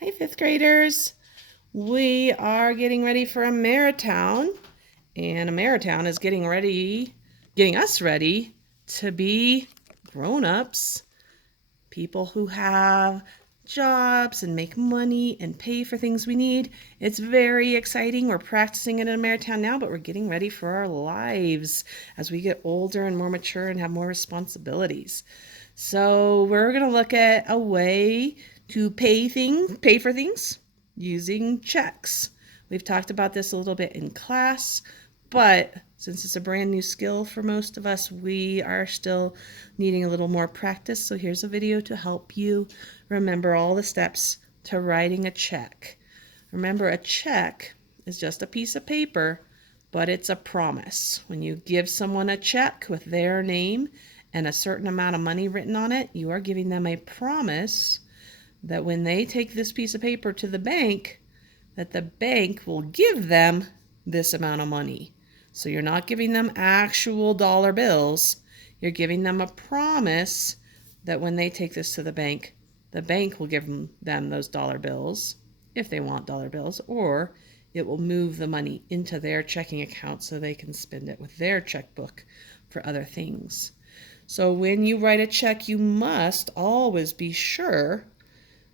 Hey, fifth graders. We are getting ready for Ameritowne, and Ameritowne is getting us ready to be grown-ups, people who have jobs and make money and pay for things we need. It's very exciting. We're practicing it in Ameritowne now, but we're getting ready for our lives as we get older and more mature and have more responsibilities. So we're going to look at a way to pay for things using checks. We've talked about this a little bit in class, but since it's a brand new skill for most of us, we are still needing a little more practice. So here's a video to help you remember all the steps to writing a check. Remember, a check is just a piece of paper, but it's a promise. When you give someone a check with their name and a certain amount of money written on it, you are giving them a promise that when they take this piece of paper to the bank, that the bank will give them this amount of money. So you're not giving them actual dollar bills. You're giving them a promise that when they take this to the bank will give them those dollar bills, if they want dollar bills, or it will move the money into their checking account so they can spend it with their checkbook for other things. So when you write a check, you must always be sure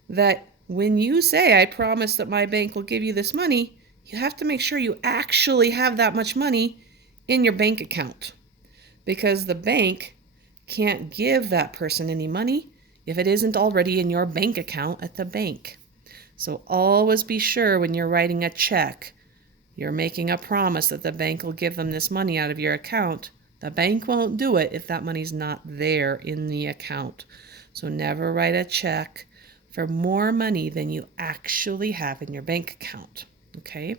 that when you say, I promise that my bank will give you this money, you have to make sure you actually have that much money in your bank account, because the bank can't give that person any money if it isn't already in your bank account at the bank. So always be sure when you're writing a check, you're making a promise that the bank will give them this money out of your account. The bank won't do it if that money's not there in the account. So never write a check for more money than you actually have in your bank account. Okay?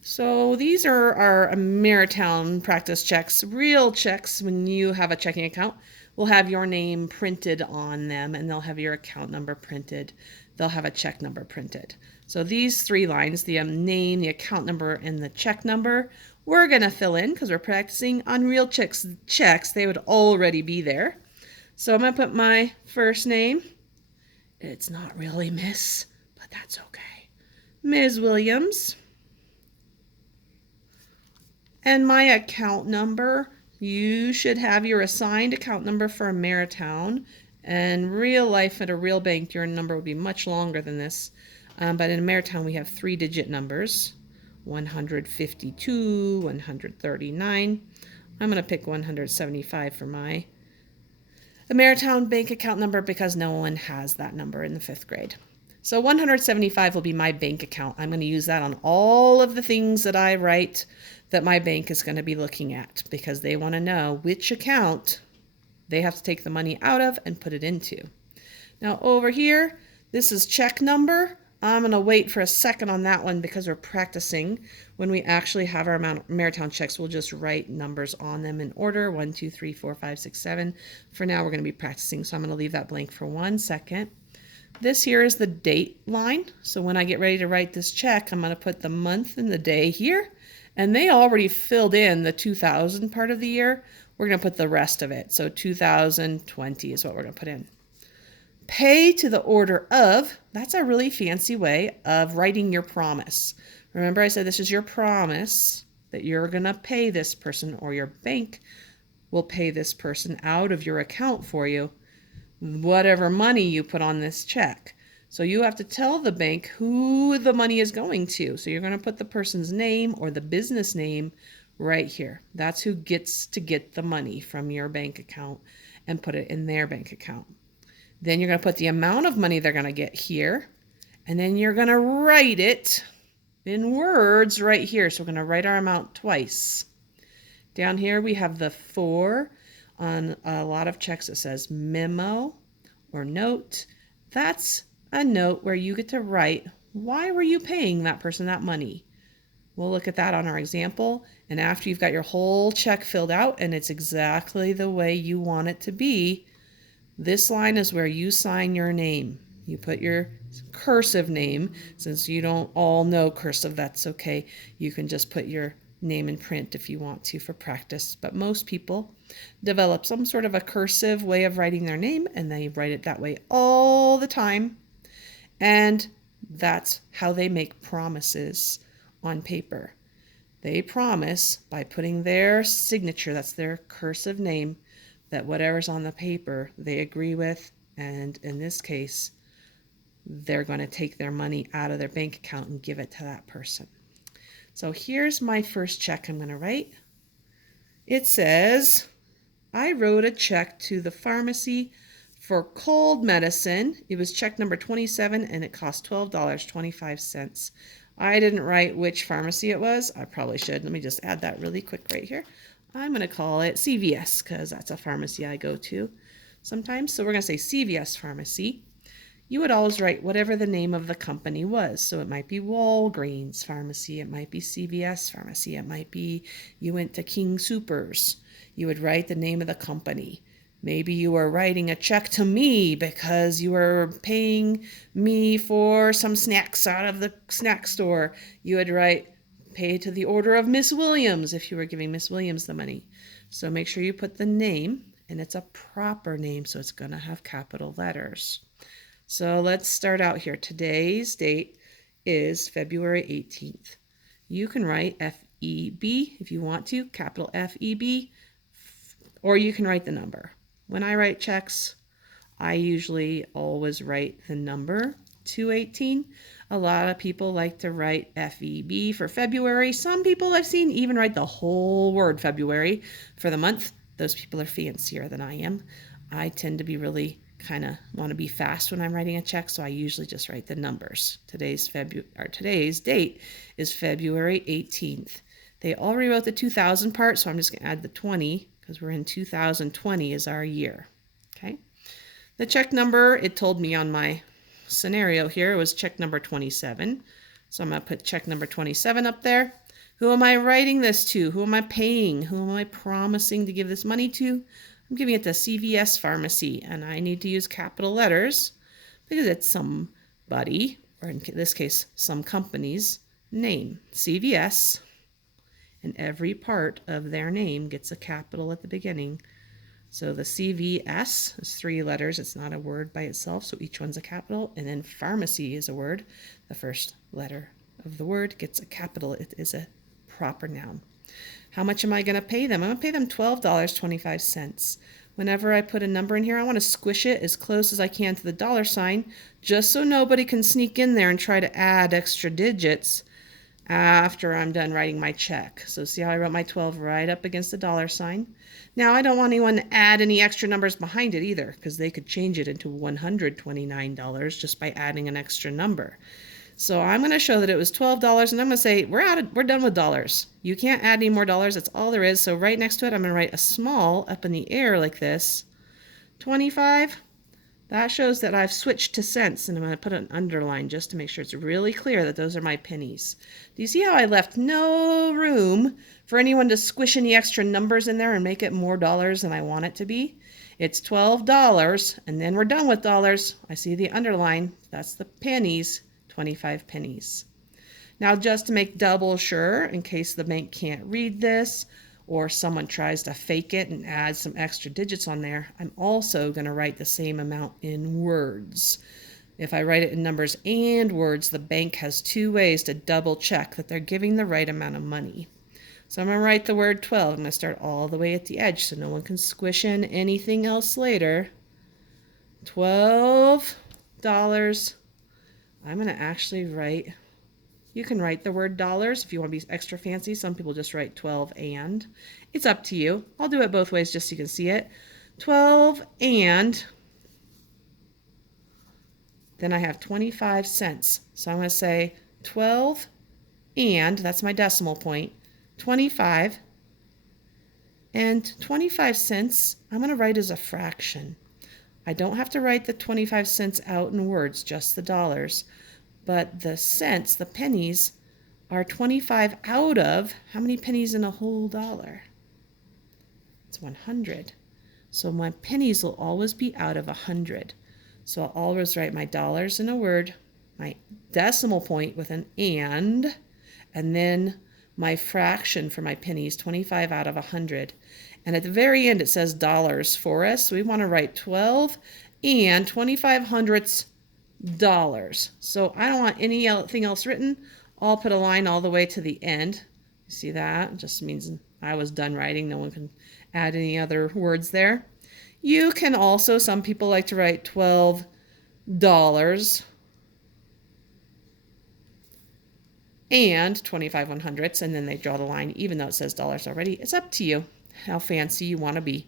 So these are our Ameritowne practice checks. Real checks, when you have a checking account, will have your name printed on them, and they'll have your account number printed. They'll have a check number printed. So these three lines, the name, the account number, and the check number, we're going to fill in because we're practicing on real checks. They would already be there. So I'm going to put my first name. It's not really Miss, but that's okay. Ms. Williams. And my account number, you should have your assigned account number for Ameritowne. And real life at a real bank, your number would be much longer than this. But in Ameritowne, we have 3-digit numbers, 152, 139. I'm going to pick 175 for my Ameritowne bank account number because no one has that number in the 5th grade. So 175 will be my bank account. I'm going to use that on all of the things that I write that my bank is going to be looking at, because they want to know which account they have to take the money out of and put it into. Now over here, this is check number. I'm going to wait for a second on that one because we're practicing. When we actually have our Ameritowne checks, we'll just write numbers on them in order, 1, 2, 3, 4, 5, 6, 7. For now, we're going to be practicing, so I'm going to leave that blank for 1 second. This here is the date line. So when I get ready to write this check, I'm going to put the month and the day here. And they already filled in the 2000 part of the year. We're going to put the rest of it. So 2020 is what we're going to put in. Pay to the order of, that's a really fancy way of writing your promise. Remember I said this is your promise that you're going to pay this person, or your bank will pay this person out of your account for you whatever money you put on this check. So you have to tell the bank who the money is going to. So you're going to put the person's name or the business name right here. That's who gets to get the money from your bank account and put it in their bank account. Then you're going to put the amount of money they're going to get here. And then you're going to write it in words right here. So we're going to write our amount twice. Down here we have the 4. On a lot of checks it says memo or note. That's a note where you get to write, why were you paying that person that money? We'll look at that on our example. And after you've got your whole check filled out and it's exactly the way you want it to be, this line is where you sign your name. You put your cursive name. Since you don't all know cursive, that's okay. You can just put your name in print if you want to for practice, but most people develop some sort of a cursive way of writing their name, and they write it that way all the time. And That's how they make promises on paper. They promise by putting their signature, that's their cursive name, that whatever's on the paper they agree with, and in this case, they're going to take their money out of their bank account and give it to that person. So here's my first check I'm going to write. It says, I wrote a check to the pharmacy for cold medicine. It was check number 27 and it cost $12.25. I didn't write which pharmacy it was. I probably should. Let me just add that really quick right here. I'm going to call it CVS because that's a pharmacy I go to sometimes. So we're going to say CVS pharmacy. You would always write whatever the name of the company was. So it might be Walgreens Pharmacy, it might be CVS Pharmacy, it might be you went to King Soopers. You would write the name of the company. Maybe you were writing a check to me because you were paying me for some snacks out of the snack store. You would write pay to the order of Miss Williams if you were giving Miss Williams the money. So make sure you put the name, and it's a proper name, so it's going to have capital letters. So let's start out here. Today's date is February 18th. You can write F-E-B if you want to, capital F-E-B, or you can write the number. When I write checks, I usually always write the number 218. A lot of people like to write F-E-B for February. Some people I've seen even write the whole word February for the month. Those people are fancier than I am. I tend to be really kind of want to be fast when I'm writing a check, so I usually just write the numbers. Today's date is February 18th. They already wrote the 2000 part, so I'm just going to add the 20 because we're in 2020 is our year. Okay. The check number, it told me on my scenario here, it was check number 27. So I'm going to put check number 27 up there. Who am I writing this to? Who am I paying? Who am I promising to give this money to? I'm giving it to CVS Pharmacy, and I need to use capital letters because it's somebody, or in this case, some company's name. CVS, and every part of their name gets a capital at the beginning. So the CVS is 3 letters. It's not a word by itself, so each one's a capital. And then pharmacy is a word. The first letter of the word gets a capital. It is a proper noun. How much am I going to pay them? I'm going to pay them $12.25. Whenever I put a number in here, I want to squish it as close as I can to the dollar sign, just so nobody can sneak in there and try to add extra digits after I'm done writing my check. So see how I wrote my 12 right up against the dollar sign? Now I don't want anyone to add any extra numbers behind it either, because they could change it into $129 just by adding an extra number. So I'm going to show that it was $12, and I'm going to say we're done with dollars. You can't add any more dollars. That's all there is. So right next to it, I'm going to write a small up in the air like this. 25. That shows that I've switched to cents, and I'm going to put an underline just to make sure it's really clear that those are my pennies. Do you see how I left no room for anyone to squish any extra numbers in there and make it more dollars than I want it to be? It's $12, and then we're done with dollars. I see the underline. That's the pennies. 25 pennies. Now, just to make double sure, in case the bank can't read this or someone tries to fake it and add some extra digits on there, I'm also going to write the same amount in words. If I write it in numbers and words, the bank has 2 ways to double check that they're giving the right amount of money. So I'm going to write the word 12. I'm going to start all the way at the edge so no one can squish in anything else later. $12. I'm going to actually write, you can write the word dollars if you want to be extra fancy. Some people just write 12 and. It's up to you. I'll do it both ways just so you can see it. 12 and. Then I have 25 cents. So I'm going to say 12 and, that's my decimal point, 25. And 25 cents, I'm going to write as a fraction. I don't have to write the 25 cents out in words, just the dollars. But the cents, the pennies, are 25 out of, how many pennies in a whole dollar? It's 100. So my pennies will always be out of 100. So I'll always write my dollars in a word, my decimal point with an and then my fraction for my pennies, 25 out of 100. And at the very end, it says dollars for us. So we want to write 12 and 25 hundredths So I don't want anything else written. I'll put a line all the way to the end. You see that? It just means I was done writing. No one can add any other words there. You can also, some people like to write $12 and 25 100ths, and then they draw the line even though it says dollars already. It's up to you how fancy you want to be.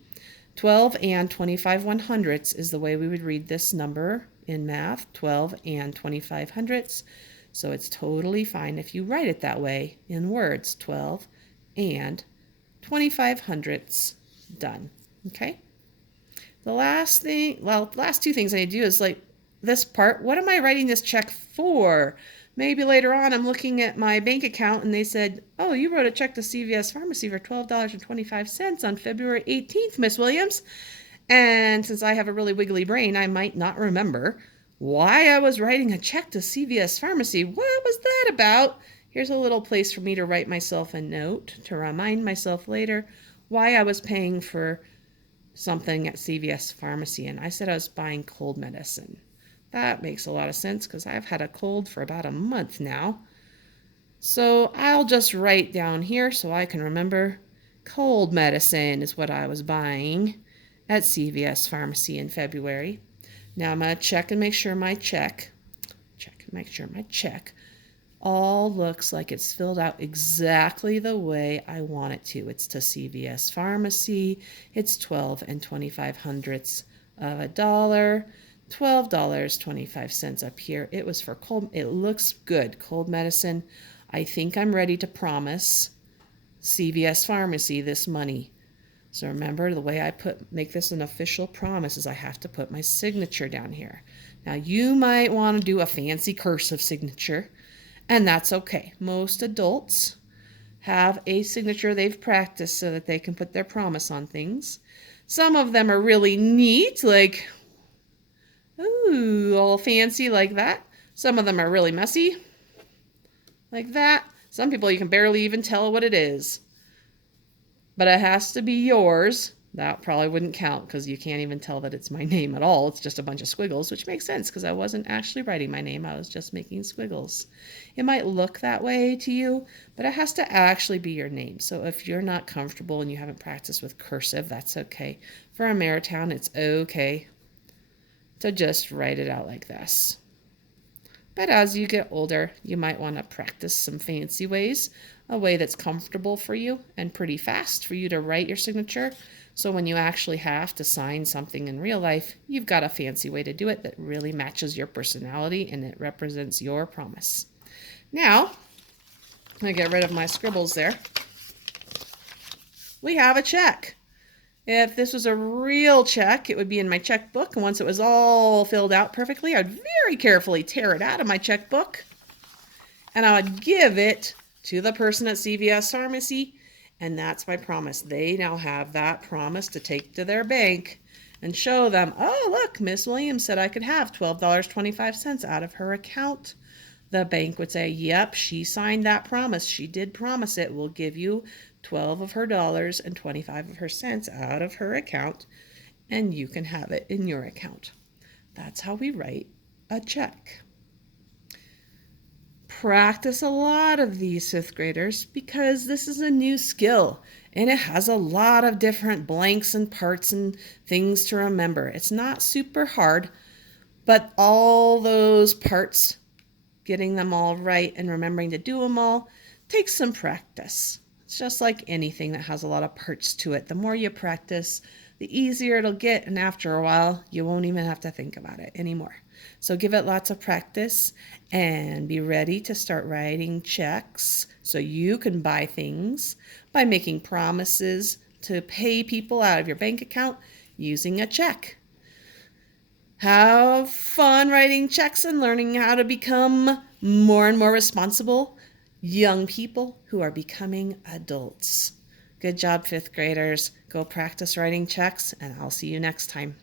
12 and 25 100ths is the way we would read this number in math, 12 and 25 hundredths. So it's totally fine if you write it that way in words, 12 and 25 hundredths. Done. Okay? The last two things I need to do is like this part. What am I writing this check for? Maybe later on I'm looking at my bank account and they said, oh, you wrote a check to CVS Pharmacy for $12.25 on February 18th, Miss Williams. And since I have a really wiggly brain, I might not remember why I was writing a check to CVS Pharmacy. What was that about? Here's a little place for me to write myself a note to remind myself later why I was paying for something at CVS Pharmacy. And I said I was buying cold medicine. That makes a lot of sense because I've had a cold for about a month now. So I'll just write down here so I can remember cold medicine is what I was buying at CVS Pharmacy in February. Now I'm going to check and make sure my check all looks like it's filled out exactly the way I want it to. It's to CVS Pharmacy. It's 12 and 25 hundredths of a dollar. $12.25 up here. It was for cold. It looks good. Cold medicine. I think I'm ready to promise CVS Pharmacy this money. So remember, the way I make this an official promise is I have to put my signature down here. Now you might want to do a fancy cursive signature, and that's okay. Most adults have a signature they've practiced so that they can put their promise on things. Some of them are really neat, like, ooh, all fancy like that. Some of them are really messy, like that. Some people you can barely even tell what it is. But it has to be yours. That probably wouldn't count because you can't even tell that it's my name at all. It's just a bunch of squiggles, which makes sense because I wasn't actually writing my name. I was just making squiggles. It might look that way to you, but it has to actually be your name. So if you're not comfortable and you haven't practiced with cursive, that's okay. For Ameritowne, it's okay to just write it out like this. But as you get older, you might want to practice some fancy ways, a way that's comfortable for you and pretty fast for you to write your signature. So when you actually have to sign something in real life, you've got a fancy way to do it that really matches your personality and it represents your promise. Now, I'm going to get rid of my scribbles there. We have a check. If this was a real check, it would be in my checkbook. And once it was all filled out perfectly, I'd very carefully tear it out of my checkbook. And I would give it to the person at CVS Pharmacy. And that's my promise. They now have that promise to take to their bank and show them, oh, look, Miss Williams said I could have $12.25 out of her account. The bank would say, yep, she signed that promise. She did promise it. We'll give you 12 of her dollars and 25 of her cents out of her account, and you can have it in your account. That's how we write a check. Practice a lot of these fifth graders because this is a new skill and it has a lot of different blanks and parts and things to remember. It's not super hard, but all those parts, getting them all right and remembering to do them all, takes some practice. It's just like anything that has a lot of parts to it. The more you practice, the easier it'll get, and after a while, you won't even have to think about it anymore. So give it lots of practice and be ready to start writing checks so you can buy things by making promises to pay people out of your bank account using a check. Have fun writing checks and learning how to become more and more responsible young people who are becoming adults. Good job, fifth graders. Go practice writing checks, and I'll see you next time.